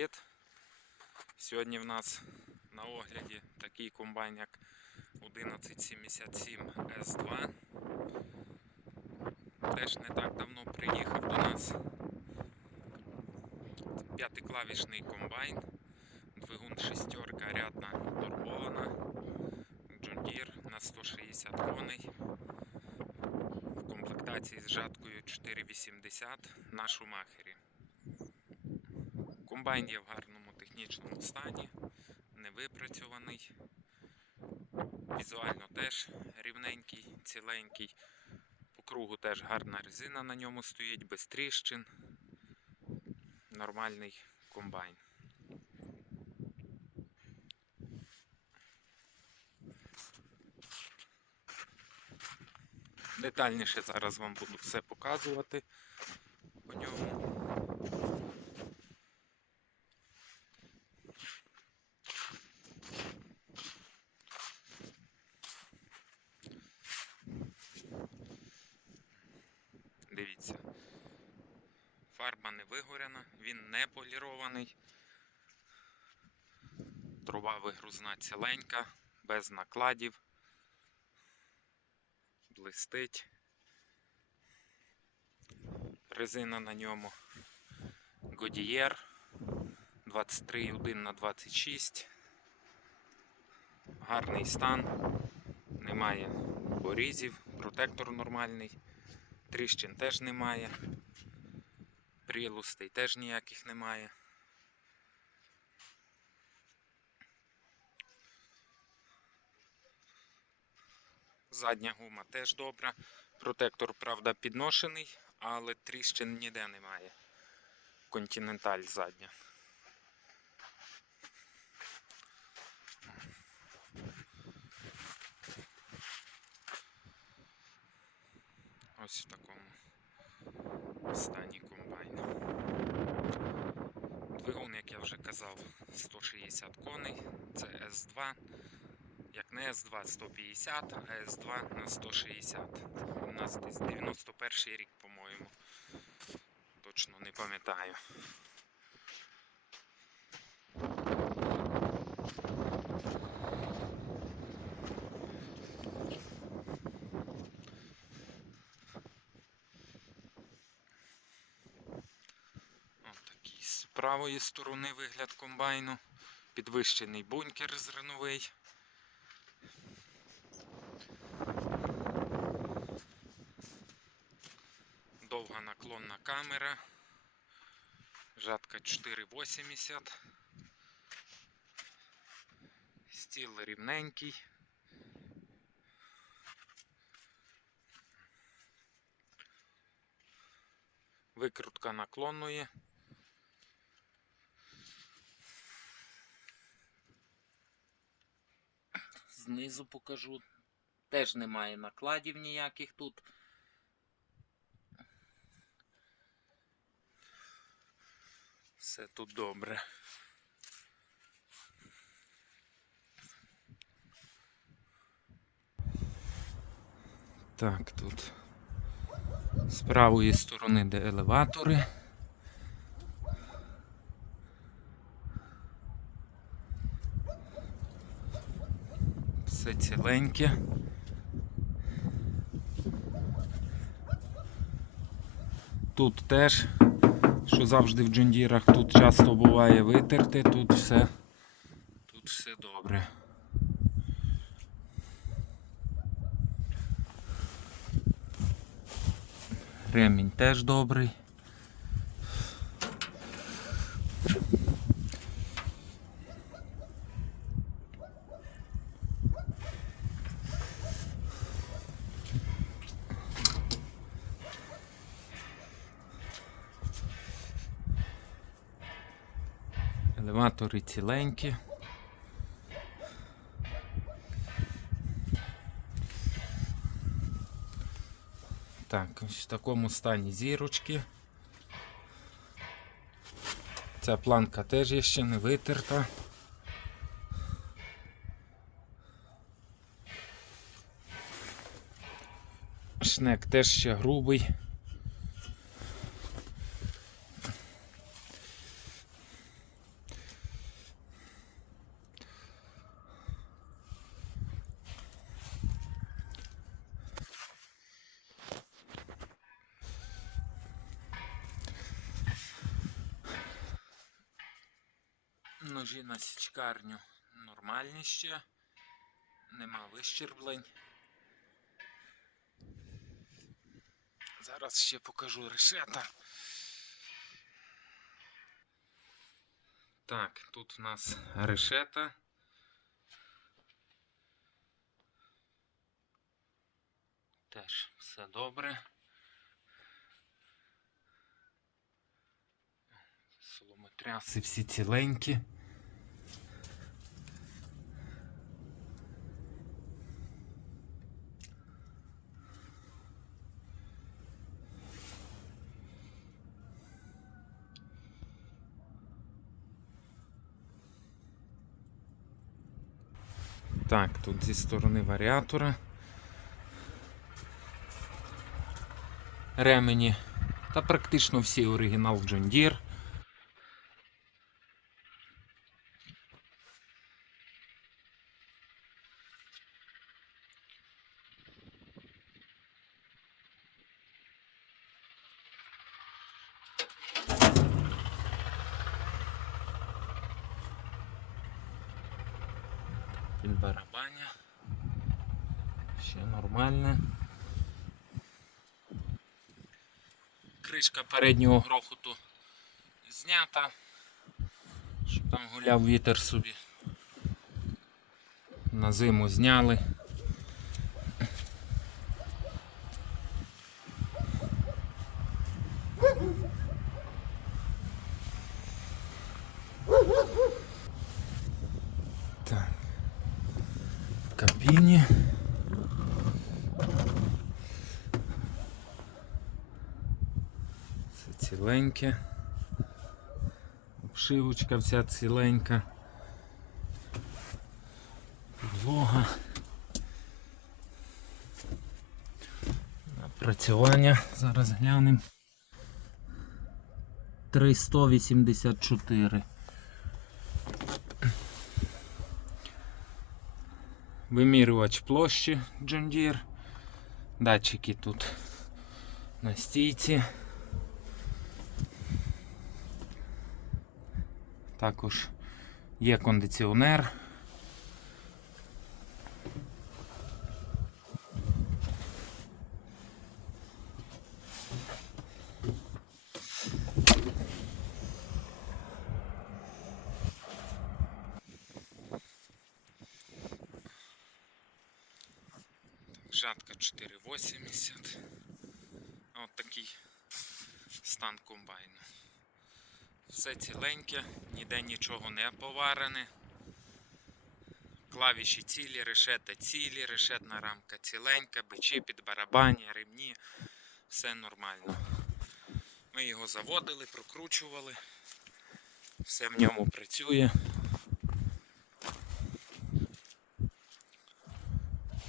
привіт! Сьогодні в нас на огляді такий комбайн як 1177 S2. Теж не так давно приїхав до нас. П'ятиклавішний комбайн, двигун шестерка рядна турбована, Deere на 160 коней. В комплектації з жаткою 480 на шумахері. Комбайн є в гарному технічному стані, не випрацьований. Візуально теж рівненький, ціленький. По кругу теж гарна резина на ньому стоїть, без тріщин. Нормальний комбайн. Детальніше зараз вам буду все показувати по ньому. Фарба не вигоряна, він не полірований. Труба вигрузна ціленька, без накладів. Блистить. Резина на ньому Goodyear 23,1 на 26. Гарний стан. Немає порізів, протектор нормальний. Тріщин теж немає. Прилустей теж ніяких немає. Задня гума теж добра. Протектор, правда, підношений, але тріщин ніде немає. Континенталь задня. Ось в такому стані комбайн. Двигун, як я вже казав, 160 коней, це С2. Як не С2 150, а С2 на 160. У нас десь 91 рік, по-моєму. Точно не пам'ятаю. Ось такий з правої сторони вигляд комбайну. Підвищений бункер зерновий. Довга наклонна камера. Жатка 4,80. Стіл рівненький. Викрутка наклонної. Знизу покажу. Теж немає накладів ніяких тут. Все тут добре. Так, тут з правої сторони де елеватори. Все ціленьке. Тут теж, що завжди в джундірах, тут часто буває витерти, тут все, тут все добре. Ремінь теж добрий. Елеватори ціленькі. Так, в такому стані зірочки. Ця планка теж є ще не витерта. Шнек теж ще грубий. Ножі на січкарню нормальні ще. Нема вищерблень. Зараз ще покажу решета. Так, тут у нас решета. Теж все добре. Соломотряси всі ціленькі. Так, тут зі сторони варіатора. Ремені. Та практично всі оригінал John Deere. Барабаня. Ще нормальне. Кришка переднього грохоту знята. Щоб там гуляв вітер собі. На зиму зняли. Так. Кабіні. Все ціленьке. Обшивочка вся ціленька. Підлога. Напрацювання. Зараз глянемо. 384. Вимірювач площі John Deere. Датчики тут на стійці. Також є кондиціонер. Жатка 4,80. От такий стан комбайну. Все ціленьке, ніде нічого не поварене. Клавіші цілі, решета цілі, решетна рамка ціленька, бичі під барабані, ремні. Все нормально. Ми його заводили, прокручували. Все в ньому працює.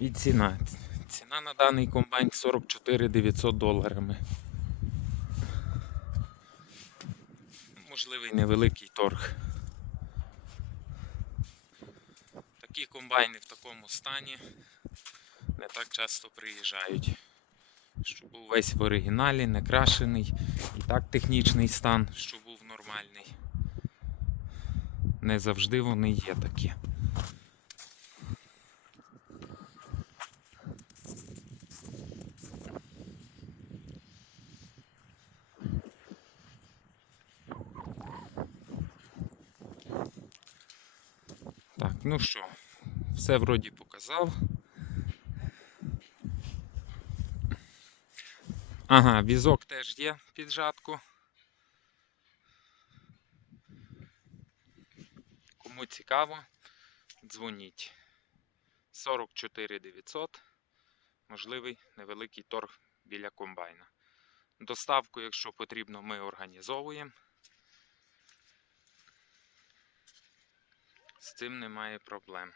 І ціна. Ціна на даний комбайн 44 900 доларами. Можливий невеликий торг. Такі комбайни в такому стані не так часто приїжджають. Щоб був весь в оригіналі, не крашений, і так технічний стан, що був нормальний. Не завжди вони є такі. Ну що, все вроді показав. Ага, візок теж є під жатку. Кому цікаво, дзвоніть. 44 900. Можливий невеликий торг біля комбайна. Доставку, якщо потрібно, ми організовуємо. З цим немає проблем.